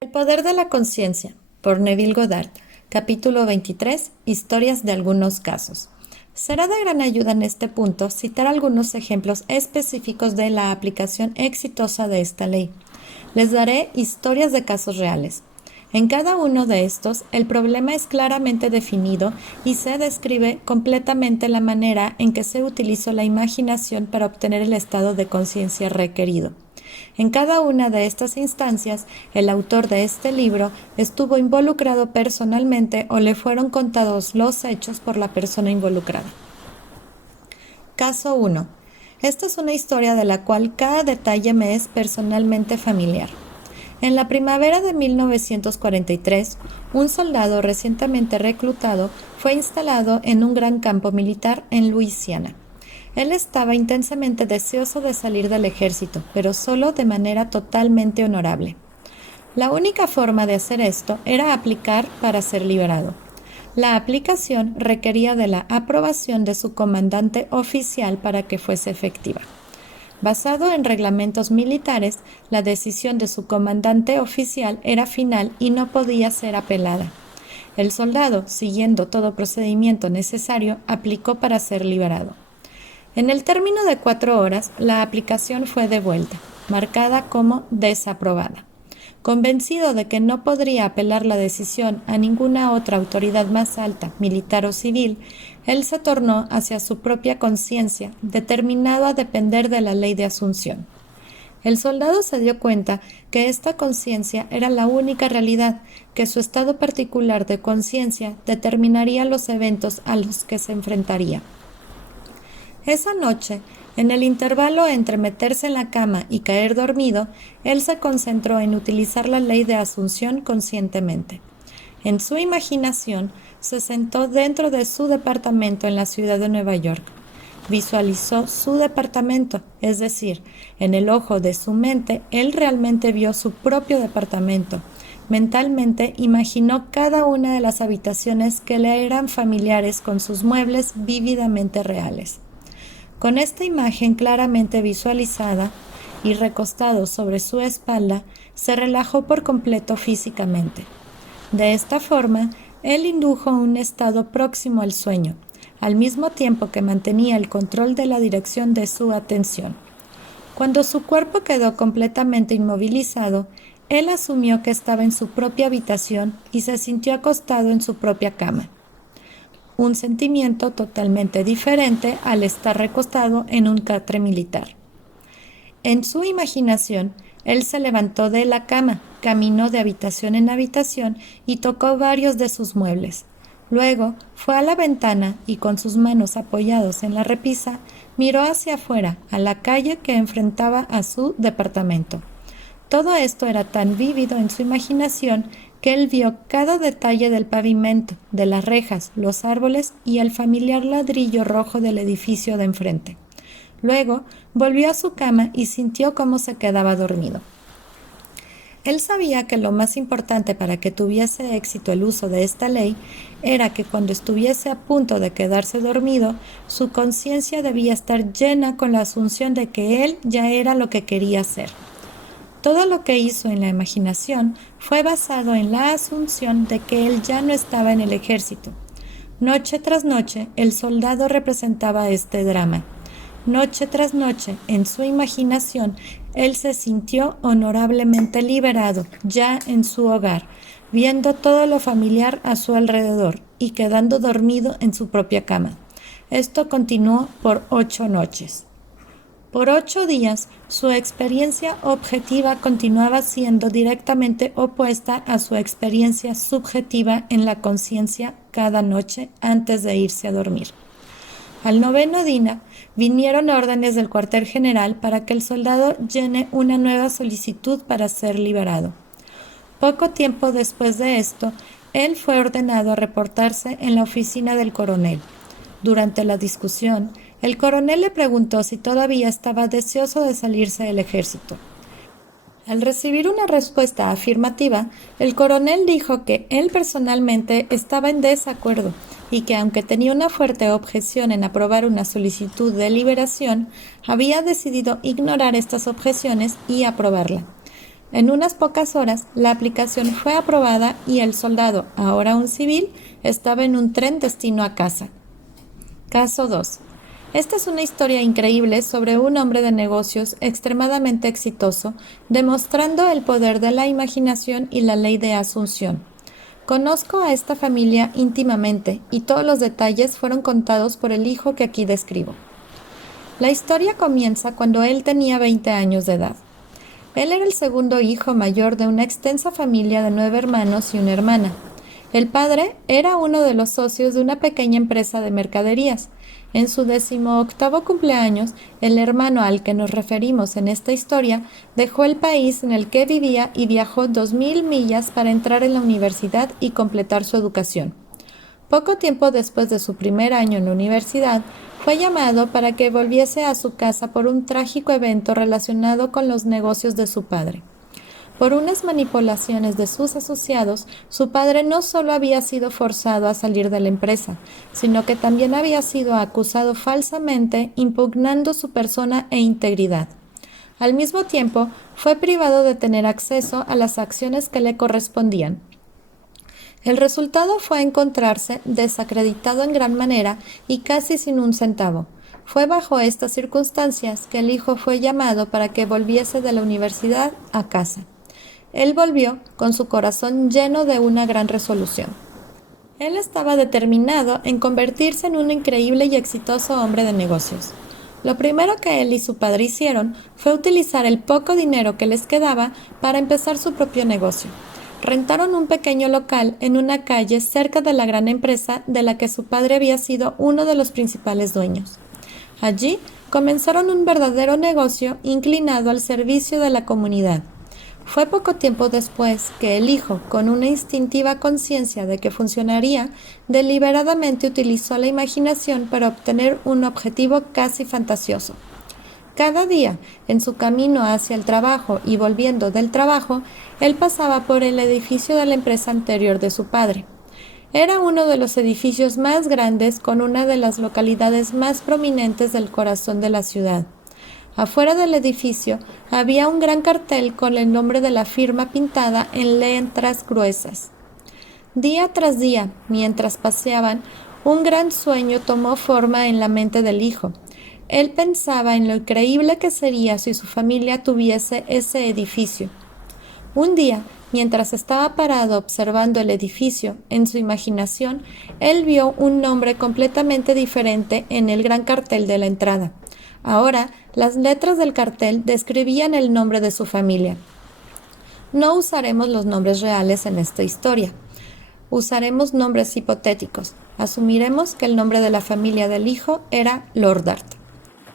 El poder de la conciencia, por Neville Goddard, capítulo 23, Historias de algunos casos. Será de gran ayuda en este punto citar algunos ejemplos específicos de la aplicación exitosa de esta ley. Les daré historias de casos reales. En cada uno de estos, el problema es claramente definido y se describe completamente la manera en que se utilizó la imaginación para obtener el estado de conciencia requerido. En cada una de estas instancias, el autor de este libro estuvo involucrado personalmente o le fueron contados los hechos por la persona involucrada. Caso 1. Esta es una historia de la cual cada detalle me es personalmente familiar. En la primavera de 1943, un soldado recientemente reclutado fue instalado en un gran campo militar en Luisiana. Él estaba intensamente deseoso de salir del ejército, pero solo de manera totalmente honorable. La única forma de hacer esto era aplicar para ser liberado. La aplicación requería de la aprobación de su comandante oficial para que fuese efectiva. Basado en reglamentos militares, la decisión de su comandante oficial era final y no podía ser apelada. El soldado, siguiendo todo procedimiento necesario, aplicó para ser liberado. En el término de 4 horas, la aplicación fue devuelta, marcada como desaprobada. Convencido de que no podría apelar la decisión a ninguna otra autoridad más alta, militar o civil, él se tornó hacia su propia conciencia, determinado a depender de la ley de Asunción. El soldado se dio cuenta que esta conciencia era la única realidad, que su estado particular de conciencia determinaría los eventos a los que se enfrentaría. Esa noche, en el intervalo entre meterse en la cama y caer dormido, él se concentró en utilizar la ley de Asunción conscientemente. En su imaginación, se sentó dentro de su departamento en la ciudad de Nueva York. Visualizó su departamento, es decir, en el ojo de su mente, él realmente vio su propio departamento. Mentalmente imaginó cada una de las habitaciones que le eran familiares con sus muebles vívidamente reales. Con esta imagen claramente visualizada y recostado sobre su espalda, se relajó por completo físicamente. De esta forma, él indujo un estado próximo al sueño, al mismo tiempo que mantenía el control de la dirección de su atención. Cuando su cuerpo quedó completamente inmovilizado, él asumió que estaba en su propia habitación y se sintió acostado en su propia cama. Un sentimiento totalmente diferente al estar recostado en un catre militar. En su imaginación, él se levantó de la cama, caminó de habitación en habitación y tocó varios de sus muebles. Luego fue a la ventana y con sus manos apoyados en la repisa, miró hacia afuera, a la calle que enfrentaba a su departamento. Todo esto era tan vívido en su imaginación que él vio cada detalle del pavimento, de las rejas, los árboles y el familiar ladrillo rojo del edificio de enfrente. Luego volvió a su cama y sintió cómo se quedaba dormido. Él sabía que lo más importante para que tuviese éxito el uso de esta ley era que cuando estuviese a punto de quedarse dormido, su conciencia debía estar llena con la asunción de que él ya era lo que quería ser. Todo lo que hizo en la imaginación fue basado en la asunción de que él ya no estaba en el ejército. Noche tras noche, el soldado representaba este drama. Noche tras noche, en su imaginación, él se sintió honorablemente liberado, ya en su hogar, viendo todo lo familiar a su alrededor y quedando dormido en su propia cama. Esto continuó por 8 noches. Por 8 días, su experiencia objetiva continuaba siendo directamente opuesta a su experiencia subjetiva en la conciencia cada noche antes de irse a dormir. Al 9º día, vinieron órdenes del cuartel general para que el soldado llene una nueva solicitud para ser liberado. Poco tiempo después de esto, él fue ordenado a reportarse en la oficina del coronel. Durante la discusión, el coronel le preguntó si todavía estaba deseoso de salirse del ejército. Al recibir una respuesta afirmativa, el coronel dijo que él personalmente estaba en desacuerdo y que aunque tenía una fuerte objeción en aprobar una solicitud de liberación, había decidido ignorar estas objeciones y aprobarla. En unas pocas horas, la aplicación fue aprobada y el soldado, ahora un civil, estaba en un tren destino a casa. Caso 2. Esta es una historia increíble sobre un hombre de negocios extremadamente exitoso, demostrando el poder de la imaginación y la ley de asunción. Conozco a esta familia íntimamente y todos los detalles fueron contados por el hijo que aquí describo. La historia comienza cuando él tenía 20 años de edad. Él era el segundo hijo mayor de una extensa familia de 9 hermanos y una hermana. El padre era uno de los socios de una pequeña empresa de mercaderías. En su 18º cumpleaños, el hermano al que nos referimos en esta historia dejó el país en el que vivía y viajó 2000 millas para entrar en la universidad y completar su educación. Poco tiempo después de su primer año en la universidad, fue llamado para que volviese a su casa por un trágico evento relacionado con los negocios de su padre. Por unas manipulaciones de sus asociados, su padre no solo había sido forzado a salir de la empresa, sino que también había sido acusado falsamente, impugnando su persona e integridad. Al mismo tiempo, fue privado de tener acceso a las acciones que le correspondían. El resultado fue encontrarse desacreditado en gran manera y casi sin un centavo. Fue bajo estas circunstancias que el hijo fue llamado para que volviese de la universidad a casa. Él volvió con su corazón lleno de una gran resolución. Él estaba determinado en convertirse en un increíble y exitoso hombre de negocios. Lo primero que él y su padre hicieron fue utilizar el poco dinero que les quedaba para empezar su propio negocio. Rentaron un pequeño local en una calle cerca de la gran empresa de la que su padre había sido uno de los principales dueños. Allí comenzaron un verdadero negocio inclinado al servicio de la comunidad. Fue poco tiempo después que el hijo, con una instintiva conciencia de que funcionaría, deliberadamente utilizó la imaginación para obtener un objetivo casi fantasioso. Cada día, en su camino hacia el trabajo y volviendo del trabajo, él pasaba por el edificio de la empresa anterior de su padre. Era uno de los edificios más grandes con una de las localidades más prominentes del corazón de la ciudad. Afuera del edificio había un gran cartel con el nombre de la firma pintada en letras gruesas. Día tras día, mientras paseaban, un gran sueño tomó forma en la mente del hijo. Él pensaba en lo increíble que sería si su familia tuviese ese edificio. Un día, mientras estaba parado observando el edificio, en su imaginación, él vio un nombre completamente diferente en el gran cartel de la entrada. Ahora, las letras del cartel describían el nombre de su familia. No usaremos los nombres reales en esta historia. Usaremos nombres hipotéticos. Asumiremos que el nombre de la familia del hijo era Lordart.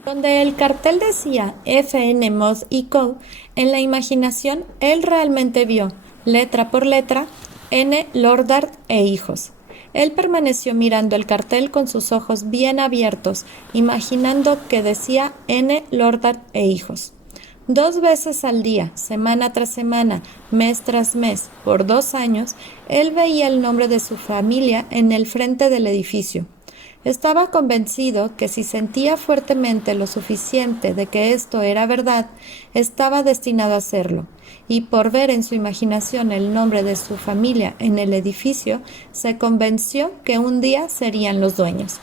Donde el cartel decía FN Moss & Co., en la imaginación él realmente vio, letra por letra, N. Lordart e hijos. Él permaneció mirando el cartel con sus ojos bien abiertos, imaginando que decía N. Lordart e hijos. 2 veces al día, semana tras semana, mes tras mes, por 2 años, él veía el nombre de su familia en el frente del edificio. Estaba convencido que si sentía fuertemente lo suficiente de que esto era verdad, estaba destinado a hacerlo, y por ver en su imaginación el nombre de su familia en el edificio, se convenció que un día serían los dueños.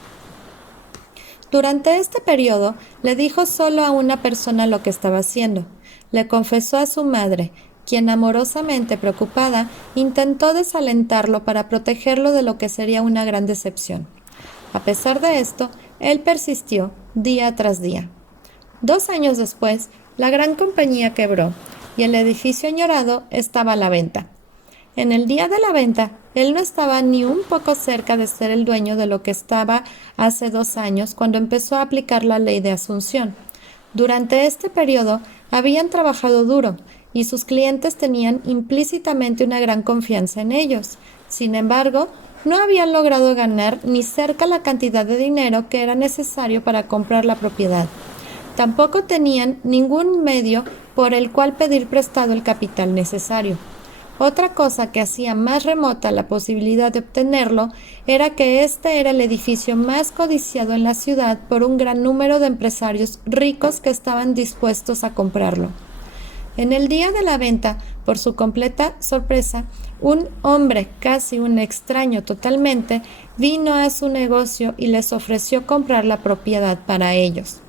Durante este periodo, le dijo solo a una persona lo que estaba haciendo. Le confesó a su madre, quien amorosamente preocupada, intentó desalentarlo para protegerlo de lo que sería una gran decepción. A pesar de esto, él persistió día tras día. 2 años después, la gran compañía quebró y el edificio añorado estaba a la venta. En el día de la venta, él no estaba ni un poco cerca de ser el dueño de lo que estaba hace 2 años cuando empezó a aplicar la ley de asunción. Durante este periodo, habían trabajado duro y sus clientes tenían implícitamente una gran confianza en ellos. Sin embargo, no habían logrado ganar ni cerca la cantidad de dinero que era necesario para comprar la propiedad. Tampoco tenían ningún medio por el cual pedir prestado el capital necesario. Otra cosa que hacía más remota la posibilidad de obtenerlo era que este era el edificio más codiciado en la ciudad por un gran número de empresarios ricos que estaban dispuestos a comprarlo. En el día de la venta, por su completa sorpresa, un hombre, casi un extraño totalmente, vino a su negocio y les ofreció comprar la propiedad para ellos.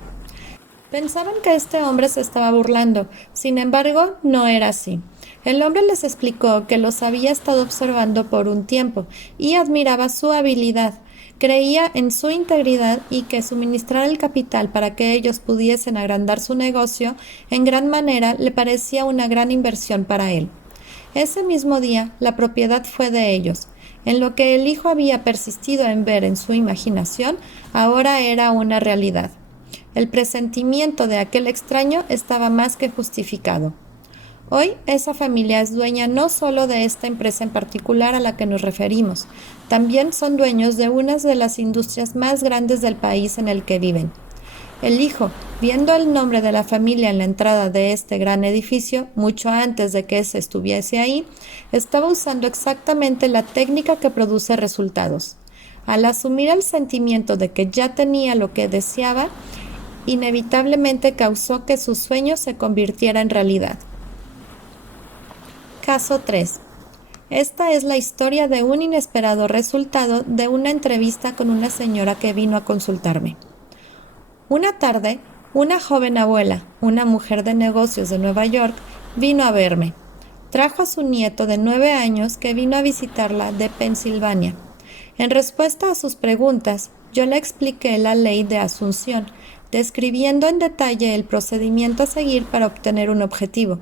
Pensaban que este hombre se estaba burlando, sin embargo, no era así. El hombre les explicó que los había estado observando por un tiempo y admiraba su habilidad, creía en su integridad y que suministrar el capital para que ellos pudiesen agrandar su negocio en gran manera le parecía una gran inversión para él. Ese mismo día, la propiedad fue de ellos. En lo que el hijo había persistido en ver en su imaginación, ahora era una realidad. El presentimiento de aquel extraño estaba más que justificado. Hoy esa familia es dueña no solo de esta empresa en particular a la que nos referimos, también son dueños de una de las industrias más grandes del país en el que viven. El hijo, viendo el nombre de la familia en la entrada de este gran edificio, mucho antes de que ese estuviese ahí, estaba usando exactamente la técnica que produce resultados. Al asumir el sentimiento de que ya tenía lo que deseaba, inevitablemente causó que su sueño se convirtiera en realidad. Caso 3. Esta es la historia de un inesperado resultado de una entrevista con una señora que vino a consultarme. Una tarde, una joven abuela, una mujer de negocios de Nueva York, vino a verme. Trajo a su nieto de 9 años que vino a visitarla de Pensilvania. En respuesta a sus preguntas, yo le expliqué la ley de asunción, describiendo en detalle el procedimiento a seguir para obtener un objetivo.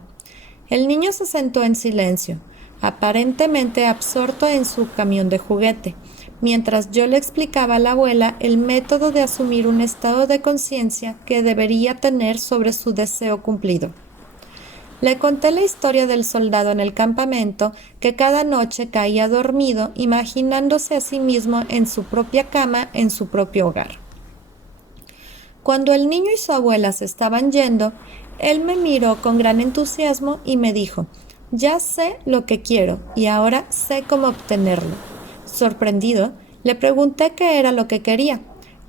El niño se sentó en silencio, aparentemente absorto en su camión de juguete, mientras yo le explicaba a la abuela el método de asumir un estado de conciencia que debería tener sobre su deseo cumplido. Le conté la historia del soldado en el campamento que cada noche caía dormido imaginándose a sí mismo en su propia cama en su propio hogar. Cuando el niño y su abuela se estaban yendo, él me miró con gran entusiasmo y me dijo: «Ya sé lo que quiero y ahora sé cómo obtenerlo». Sorprendido, le pregunté qué era lo que quería.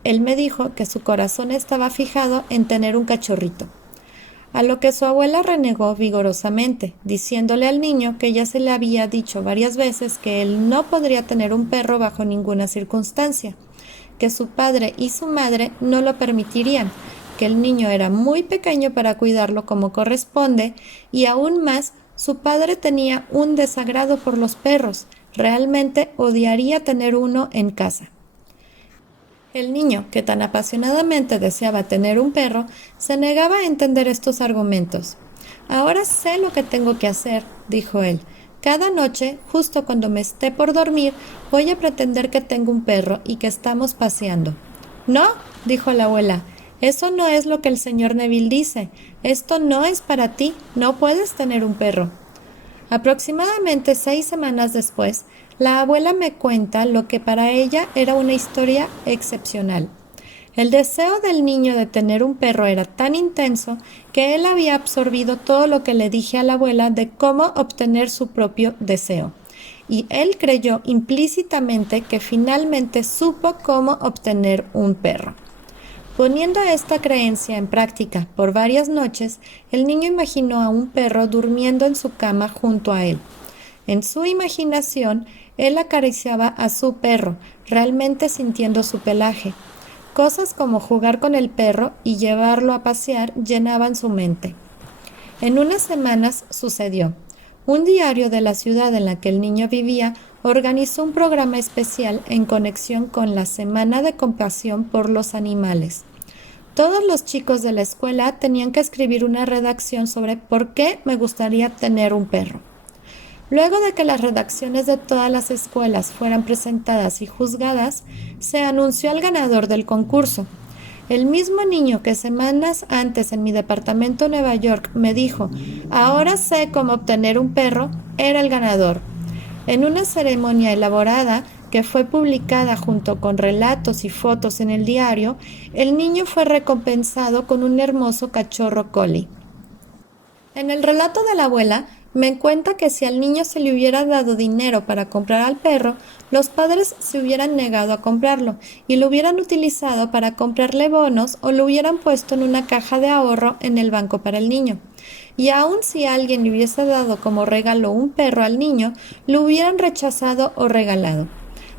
Él me dijo que su corazón estaba fijado en tener un cachorrito. A lo que su abuela renegó vigorosamente, diciéndole al niño que ya se le había dicho varias veces que él no podría tener un perro bajo ninguna circunstancia, que su padre y su madre no lo permitirían, que el niño era muy pequeño para cuidarlo como corresponde y aún más, su padre tenía un desagrado por los perros, realmente odiaría tener uno en casa. El niño, que tan apasionadamente deseaba tener un perro, se negaba a entender estos argumentos. «Ahora sé lo que tengo que hacer», dijo él. «Cada noche, justo cuando me esté por dormir, voy a pretender que tengo un perro y que estamos paseando». «No», dijo la abuela, «eso no es lo que el señor Neville dice. Esto no es para ti, no puedes tener un perro». Aproximadamente 6 semanas después, la abuela me cuenta lo que para ella era una historia excepcional. El deseo del niño de tener un perro era tan intenso que él había absorbido todo lo que le dije a la abuela de cómo obtener su propio deseo. Y él creyó implícitamente que finalmente supo cómo obtener un perro. Poniendo esta creencia en práctica por varias noches, el niño imaginó a un perro durmiendo en su cama junto a él. En su imaginación, él acariciaba a su perro, realmente sintiendo su pelaje. Cosas como jugar con el perro y llevarlo a pasear llenaban su mente. En unas semanas sucedió. Un diario de la ciudad en la que el niño vivía organizó un programa especial en conexión con la Semana de Compasión por los Animales. Todos los chicos de la escuela tenían que escribir una redacción sobre por qué me gustaría tener un perro. Luego de que las redacciones de todas las escuelas fueran presentadas y juzgadas, se anunció al ganador del concurso. El mismo niño que semanas antes en mi departamento en Nueva York me dijo: «Ahora sé cómo obtener un perro», era el ganador. En una ceremonia elaborada, que fue publicada junto con relatos y fotos en el diario, el niño fue recompensado con un hermoso cachorro collie. En el relato de la abuela, me cuenta que si al niño se le hubiera dado dinero para comprar al perro, los padres se hubieran negado a comprarlo y lo hubieran utilizado para comprarle bonos o lo hubieran puesto en una caja de ahorro en el banco para el niño. y aun si alguien le hubiese dado como regalo un perro al niño, lo hubieran rechazado o regalado.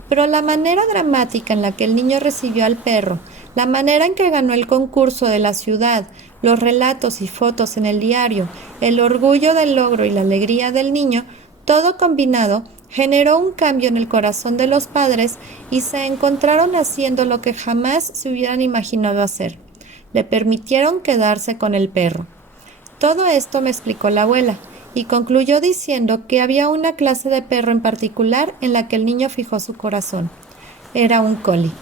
Pero la manera dramática en la que el niño recibió al perro, la manera en que ganó el concurso de la ciudad, los relatos y fotos en el diario, el orgullo del logro y la alegría del niño, todo combinado, generó un cambio en el corazón de los padres y se encontraron haciendo lo que jamás se hubieran imaginado hacer. Le permitieron quedarse con el perro. Todo esto me explicó la abuela, y concluyó diciendo que había una clase de perro en particular en la que el niño fijó su corazón. Era un collie.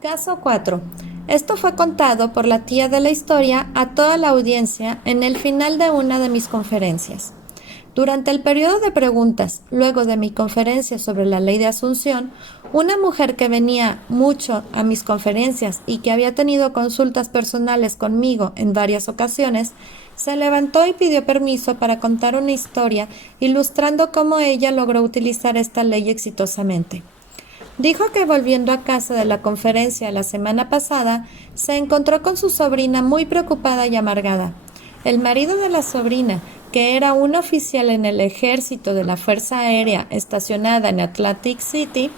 Caso 4. Esto fue contado por la tía de la historia a toda la audiencia en el final de una de mis conferencias. Durante el periodo de preguntas, luego de mi conferencia sobre la ley de Asunción, una mujer que venía mucho a mis conferencias y que había tenido consultas personales conmigo en varias ocasiones, se levantó y pidió permiso para contar una historia ilustrando cómo ella logró utilizar esta ley exitosamente. Dijo que volviendo a casa de la conferencia la semana pasada, se encontró con su sobrina muy preocupada y amargada. El marido de la sobrina, que era un oficial en el ejército de la Fuerza Aérea estacionada en Atlantic City,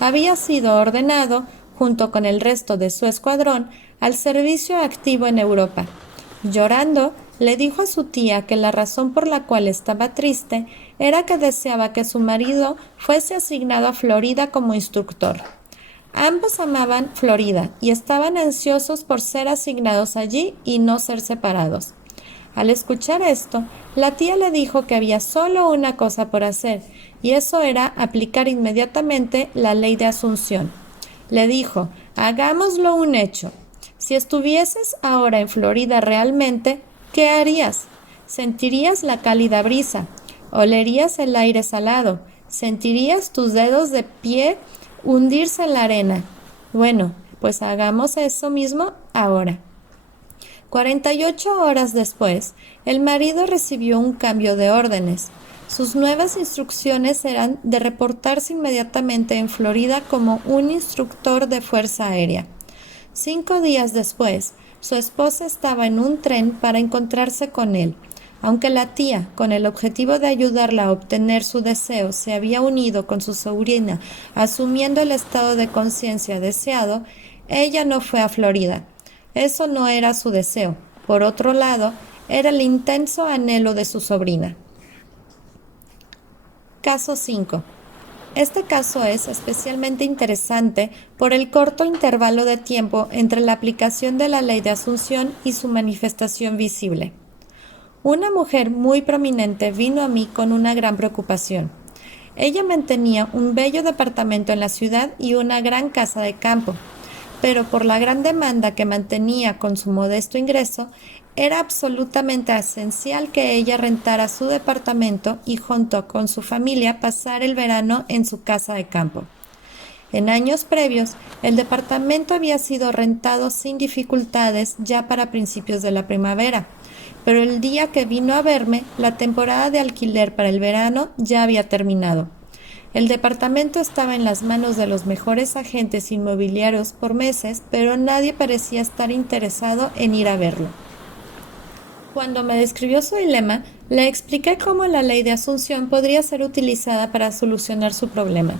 había sido ordenado, junto con el resto de su escuadrón, al servicio activo en Europa. Llorando, le dijo a su tía que la razón por la cual estaba triste era que deseaba que su marido fuese asignado a Florida como instructor. Ambos amaban Florida y estaban ansiosos por ser asignados allí y no ser separados. Al escuchar esto, la tía le dijo que había solo una cosa por hacer, y eso era aplicar inmediatamente la ley de Asunción. Le dijo, hagámoslo un hecho. Si estuvieses ahora en Florida realmente, ¿qué harías? Sentirías la cálida brisa, olerías el aire salado, sentirías tus dedos de pie hundirse en la arena. Bueno, pues hagamos eso mismo ahora. 48 horas después, el marido recibió un cambio de órdenes. Sus nuevas instrucciones eran de reportarse inmediatamente en Florida como un instructor de Fuerza Aérea. 5 días después, su esposa estaba en un tren para encontrarse con él. Aunque la tía, con el objetivo de ayudarla a obtener su deseo, se había unido con su sobrina, asumiendo el estado de conciencia deseado, ella no fue a Florida. Eso no era su deseo. Por otro lado, era el intenso anhelo de su sobrina. Caso 5. Este caso es especialmente interesante por el corto intervalo de tiempo entre la aplicación de la ley de Asunción y su manifestación visible. Una mujer muy prominente vino a mí con una gran preocupación. Ella mantenía un bello departamento en la ciudad y una gran casa de campo, pero por la gran demanda que mantenía con su modesto ingreso, era absolutamente esencial que ella rentara su departamento y junto con su familia pasar el verano en su casa de campo. En años previos, el departamento había sido rentado sin dificultades ya para principios de la primavera, pero el día que vino a verme, la temporada de alquiler para el verano ya había terminado. El departamento estaba en las manos de los mejores agentes inmobiliarios por meses, pero nadie parecía estar interesado en ir a verlo. Cuando me describió su dilema, le expliqué cómo la ley de Asunción podría ser utilizada para solucionar su problema.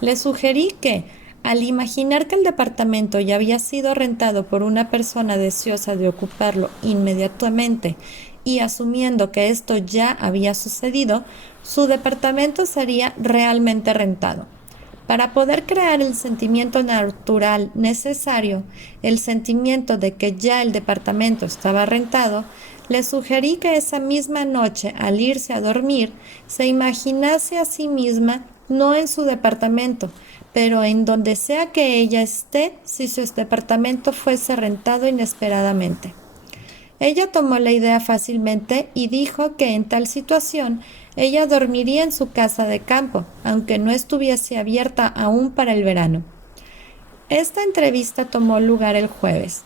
Le sugerí que, al imaginar que el departamento ya había sido rentado por una persona deseosa de ocuparlo inmediatamente y asumiendo que esto ya había sucedido, su departamento sería realmente rentado. Para poder crear el sentimiento natural necesario, el sentimiento de que ya el departamento estaba rentado, le sugerí que esa misma noche, al irse a dormir, se imaginase a sí misma no en su departamento, pero en donde sea que ella esté si su departamento fuese rentado inesperadamente. Ella tomó la idea fácilmente y dijo que en tal situación ella dormiría en su casa de campo, aunque no estuviese abierta aún para el verano. Esta entrevista tomó lugar el jueves.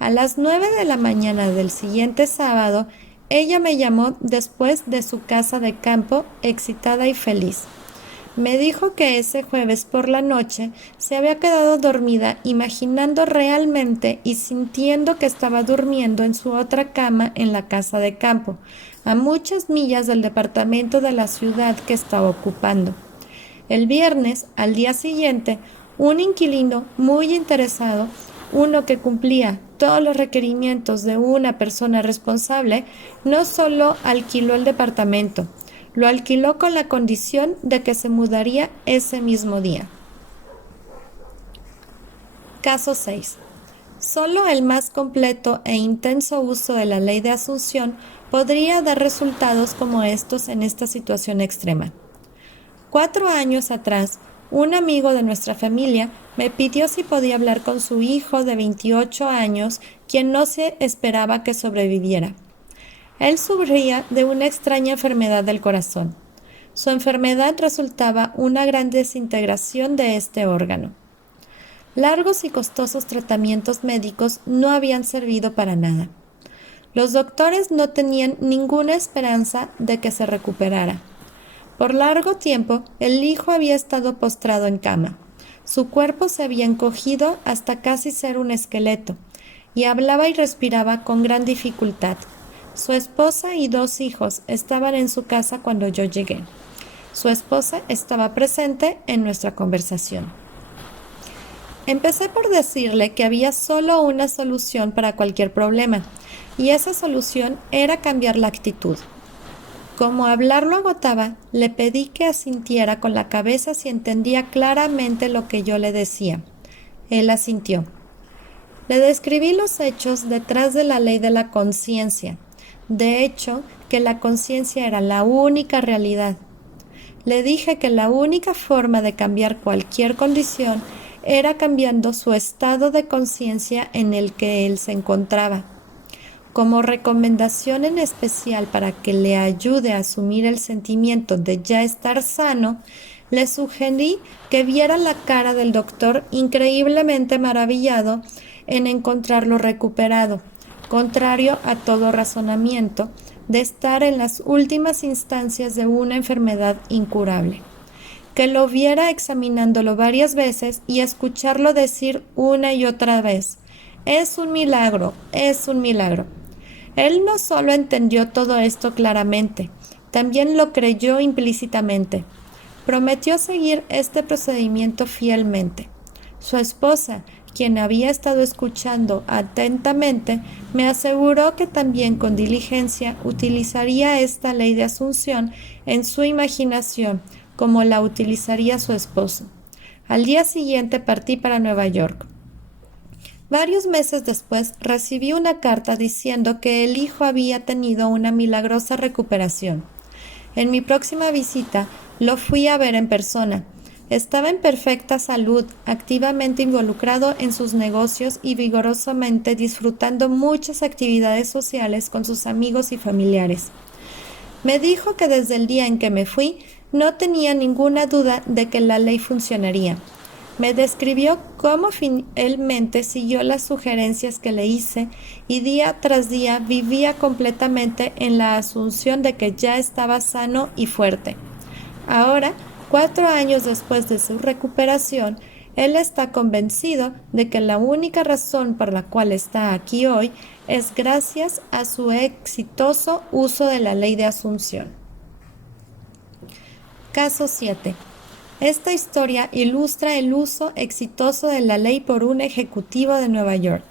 A las 9 de la mañana del siguiente sábado, ella me llamó después de su casa de campo, excitada y feliz. Me dijo que ese jueves por la noche se había quedado dormida imaginando realmente y sintiendo que estaba durmiendo en su otra cama en la casa de campo, a muchas millas del departamento de la ciudad que estaba ocupando. El viernes, al día siguiente, un inquilino muy interesado, uno que cumplía todos los requerimientos de una persona responsable, no solo alquiló el departamento, lo alquiló con la condición de que se mudaría ese mismo día. Caso 6. Solo el más completo e intenso uso de la ley de asunción podría dar resultados como estos en esta situación extrema. 4 años atrás, un amigo de nuestra familia me pidió si podía hablar con su hijo de 28 años, quien no se esperaba que sobreviviera. Él sufría de una extraña enfermedad del corazón. Su enfermedad resultaba una gran desintegración de este órgano. Largos y costosos tratamientos médicos no habían servido para nada. Los doctores no tenían ninguna esperanza de que se recuperara. Por largo tiempo, el hijo había estado postrado en cama. Su cuerpo se había encogido hasta casi ser un esqueleto, y hablaba y respiraba con gran dificultad. Su esposa y 2 hijos estaban en su casa cuando yo llegué. Su esposa estaba presente en nuestra conversación. Empecé por decirle que había solo una solución para cualquier problema, y esa solución era cambiar la actitud. Como hablar lo agotaba, le pedí que asintiera con la cabeza si entendía claramente lo que yo le decía. Él asintió. Le describí los hechos detrás de la ley de la conciencia. De hecho, que la conciencia era la única realidad. Le dije que la única forma de cambiar cualquier condición era cambiando su estado de conciencia en el que él se encontraba. Como recomendación en especial para que le ayude a asumir el sentimiento de ya estar sano, le sugerí que viera la cara del doctor increíblemente maravillado en encontrarlo recuperado, contrario a todo razonamiento, de estar en las últimas instancias de una enfermedad incurable. Que lo viera examinándolo varias veces y escucharlo decir una y otra vez: es un milagro, es un milagro. Él no solo entendió todo esto claramente, también lo creyó implícitamente. Prometió seguir este procedimiento fielmente. Su esposa, quien había estado escuchando atentamente, me aseguró que también con diligencia utilizaría esta ley de asunción en su imaginación, como la utilizaría su esposo. Al día siguiente partí para Nueva York. Varios meses después recibí una carta diciendo que el hijo había tenido una milagrosa recuperación. En mi próxima visita lo fui a ver en persona. Estaba en perfecta salud, activamente involucrado en sus negocios y vigorosamente disfrutando muchas actividades sociales con sus amigos y familiares. Me dijo que desde el día en que me fui no tenía ninguna duda de que la ley funcionaría. Me describió cómo fielmente siguió las sugerencias que le hice y día tras día vivía completamente en la asunción de que ya estaba sano y fuerte. Ahora, 4 años después de su recuperación, él está convencido de que la única razón por la cual está aquí hoy es gracias a su exitoso uso de la ley de asunción. Caso 7. Esta historia ilustra el uso exitoso de la ley por un ejecutivo de Nueva York.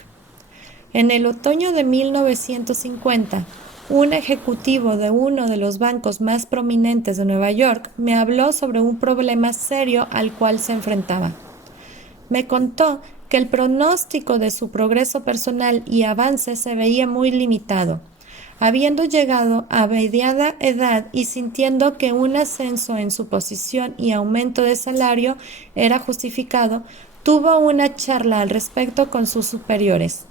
En el otoño de 1950, un ejecutivo de uno de los bancos más prominentes de Nueva York me habló sobre un problema serio al cual se enfrentaba. Me contó que el pronóstico de su progreso personal y avance se veía muy limitado. Habiendo llegado a mediana edad y sintiendo que un ascenso en su posición y aumento de salario era justificado, tuvo una charla al respecto con sus superiores.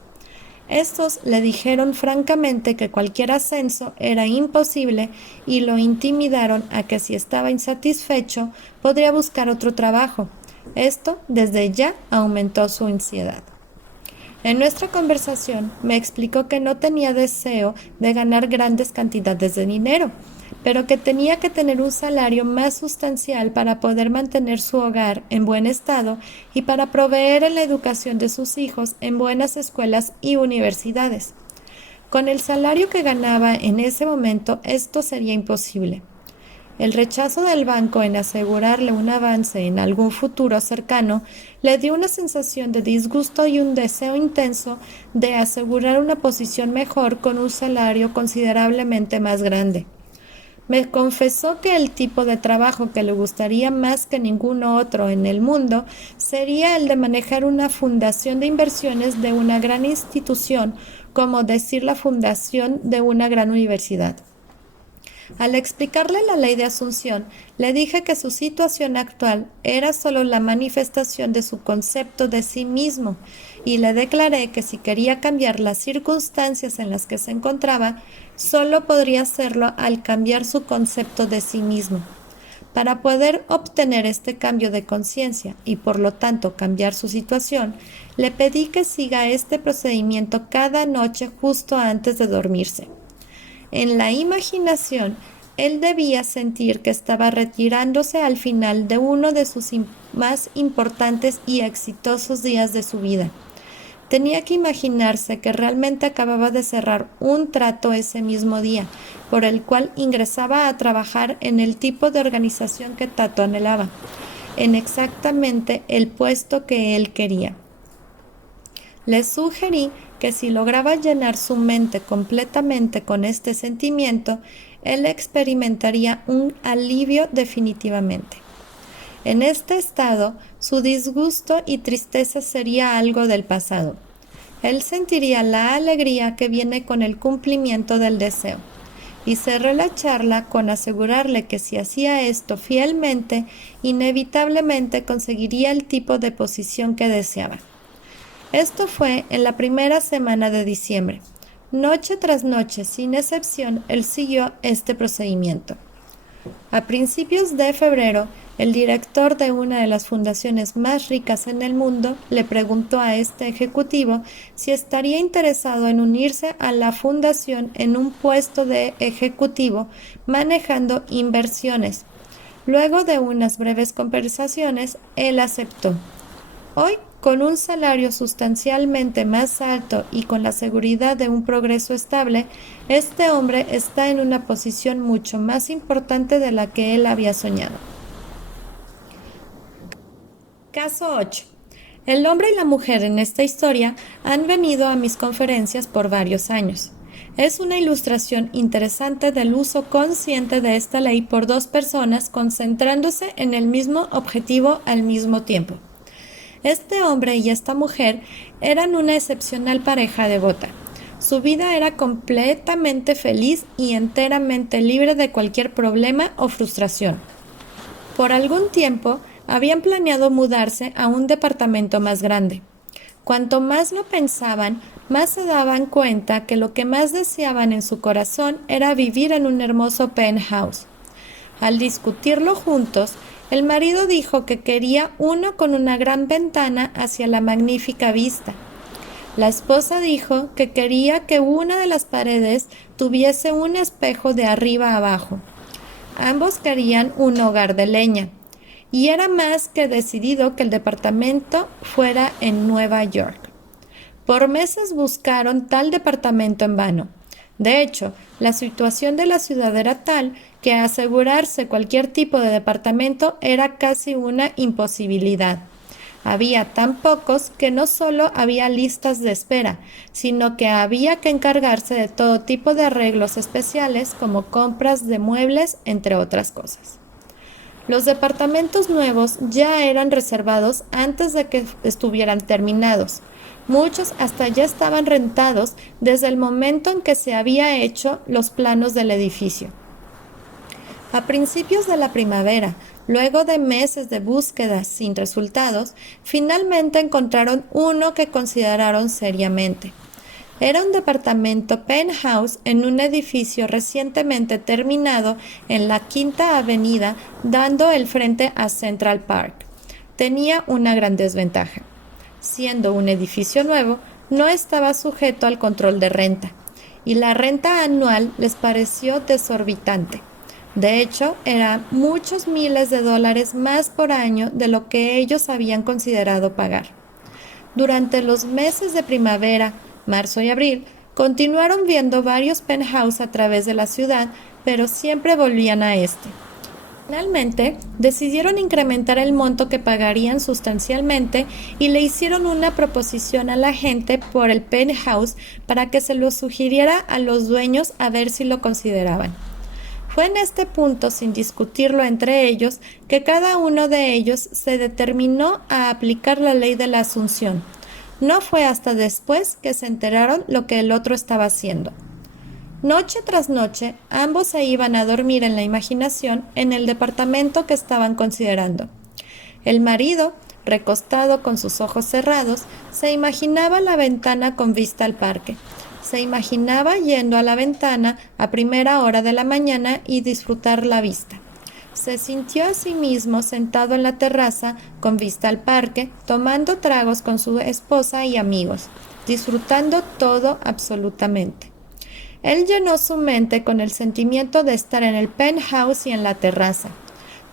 Estos le dijeron francamente que cualquier ascenso era imposible y lo intimidaron a que si estaba insatisfecho podría buscar otro trabajo. Esto desde ya aumentó su ansiedad. En nuestra conversación me explicó que no tenía deseo de ganar grandes cantidades de dinero, pero que tenía que tener un salario más sustancial para poder mantener su hogar en buen estado y para proveer en la educación de sus hijos en buenas escuelas y universidades. Con el salario que ganaba en ese momento, esto sería imposible. El rechazo del banco en asegurarle un avance en algún futuro cercano le dio una sensación de disgusto y un deseo intenso de asegurar una posición mejor con un salario considerablemente más grande. Me confesó que el tipo de trabajo que le gustaría más que ningún otro en el mundo sería el de manejar una fundación de inversiones de una gran institución, como decir la fundación de una gran universidad. Al explicarle la ley de Asunción, le dije que su situación actual era solo la manifestación de su concepto de sí mismo y le declaré que si quería cambiar las circunstancias en las que se encontraba, solo podría hacerlo al cambiar su concepto de sí mismo. Para poder obtener este cambio de conciencia y por lo tanto cambiar su situación, le pedí que siga este procedimiento cada noche justo antes de dormirse. En la imaginación, él debía sentir que estaba retirándose al final de uno de sus más importantes y exitosos días de su vida. Tenía que imaginarse que realmente acababa de cerrar un trato ese mismo día, por el cual ingresaba a trabajar en el tipo de organización que Tato anhelaba, en exactamente el puesto que él quería. Le sugerí que si lograba llenar su mente completamente con este sentimiento, él experimentaría un alivio definitivamente. En este estado, su disgusto y tristeza sería algo del pasado. Él sentiría la alegría que viene con el cumplimiento del deseo. Y cerré la charla con asegurarle que si hacía esto fielmente, inevitablemente conseguiría el tipo de posición que deseaba. Esto fue en la primera semana de diciembre. Noche tras noche, sin excepción, él siguió este procedimiento. A principios de febrero, el director de una de las fundaciones más ricas en el mundo le preguntó a este ejecutivo si estaría interesado en unirse a la fundación en un puesto de ejecutivo manejando inversiones. Luego de unas breves conversaciones, él aceptó. Hoy, con un salario sustancialmente más alto y con la seguridad de un progreso estable, este hombre está en una posición mucho más importante de la que él había soñado. Caso 8. El hombre y la mujer en esta historia han venido a mis conferencias por varios años. Es una ilustración interesante del uso consciente de esta ley por dos personas concentrándose en el mismo objetivo al mismo tiempo. Este hombre y esta mujer eran una excepcional pareja devota. Su vida era completamente feliz y enteramente libre de cualquier problema o frustración. Por algún tiempo habían planeado mudarse a un departamento más grande. Cuanto más lo pensaban, más se daban cuenta que lo que más deseaban en su corazón era vivir en un hermoso penthouse. Al discutirlo juntos, el marido dijo que quería uno con una gran ventana hacia la magnífica vista. La esposa dijo que quería que una de las paredes tuviese un espejo de arriba a abajo. Ambos querían un hogar de leña, y era más que decidido que el departamento fuera en Nueva York. Por meses buscaron tal departamento en vano. De hecho, la situación de la ciudad era tal que asegurarse cualquier tipo de departamento era casi una imposibilidad. Había tan pocos que no solo había listas de espera, sino que había que encargarse de todo tipo de arreglos especiales como compras de muebles, entre otras cosas. Los departamentos nuevos ya eran reservados antes de que estuvieran terminados. Muchos hasta ya estaban rentados desde el momento en que se había hecho los planos del edificio. A principios de la primavera, luego de meses de búsquedas sin resultados, finalmente encontraron uno que consideraron seriamente. Era un departamento penthouse en un edificio recientemente terminado en la Quinta Avenida, dando el frente a Central Park. Tenía una gran desventaja. Siendo un edificio nuevo, no estaba sujeto al control de renta, y la renta anual les pareció desorbitante. De hecho, eran muchos miles de dólares más por año de lo que ellos habían considerado pagar. Durante los meses de primavera, marzo y abril, continuaron viendo varios penthouse a través de la ciudad, pero siempre volvían a este. Finalmente, decidieron incrementar el monto que pagarían sustancialmente y le hicieron una proposición a la gente por el penthouse para que se lo sugiriera a los dueños a ver si lo consideraban. Fue en este punto, sin discutirlo entre ellos, que cada uno de ellos se determinó a aplicar la ley de la Asunción. No fue hasta después que se enteraron lo que el otro estaba haciendo. Noche tras noche, ambos se iban a dormir en la imaginación en el departamento que estaban considerando. El marido, recostado con sus ojos cerrados, se imaginaba la ventana con vista al parque. Se imaginaba yendo a la ventana a primera hora de la mañana y disfrutar la vista. Se sintió a sí mismo sentado en la terraza con vista al parque, tomando tragos con su esposa y amigos, disfrutando todo absolutamente. Él llenó su mente con el sentimiento de estar en el penthouse y en la terraza.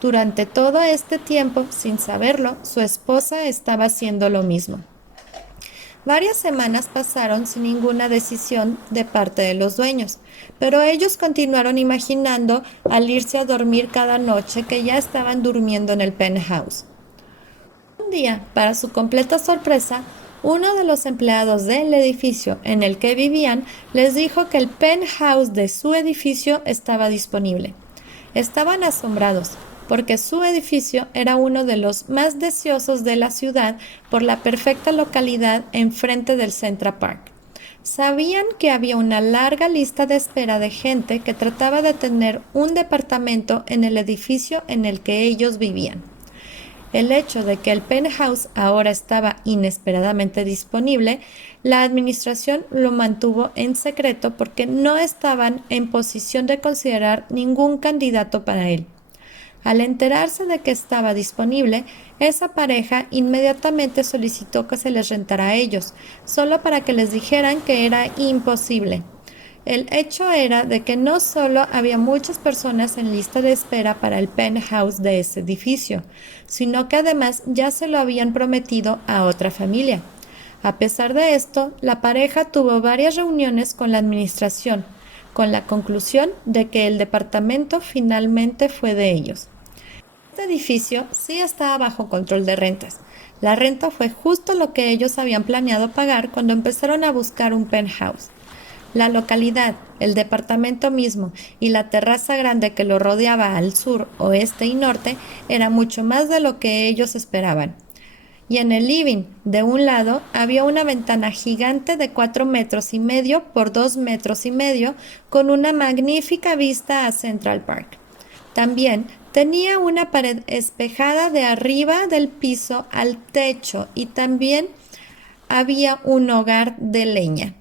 Durante todo este tiempo, sin saberlo, su esposa estaba haciendo lo mismo. Varias semanas pasaron sin ninguna decisión de parte de los dueños, pero ellos continuaron imaginando al irse a dormir cada noche que ya estaban durmiendo en el penthouse. Un día, para su completa sorpresa, uno de los empleados del edificio en el que vivían les dijo que el penthouse de su edificio estaba disponible. Estaban asombrados, porque su edificio era uno de los más deseosos de la ciudad por la perfecta localidad enfrente del Central Park. Sabían que había una larga lista de espera de gente que trataba de tener un departamento en el edificio en el que ellos vivían. El hecho de que el penthouse ahora estaba inesperadamente disponible, la administración lo mantuvo en secreto porque no estaban en posición de considerar ningún candidato para él. Al enterarse de que estaba disponible, esa pareja inmediatamente solicitó que se les rentara a ellos, solo para que les dijeran que era imposible. El hecho era de que no solo había muchas personas en lista de espera para el penthouse de ese edificio, sino que además ya se lo habían prometido a otra familia. A pesar de esto, la pareja tuvo varias reuniones con la administración, con la conclusión de que el departamento finalmente fue de ellos. Este edificio sí estaba bajo control de rentas. La renta fue justo lo que ellos habían planeado pagar cuando empezaron a buscar un penthouse. La localidad, el departamento mismo y la terraza grande que lo rodeaba al sur, oeste y norte era mucho más de lo que ellos esperaban. Y en el living, de un lado, había una ventana gigante de 4,5 metros por 2,5 metros con una magnífica vista a Central Park. También tenía una pared espejada de arriba del piso al techo y también había un hogar de leña.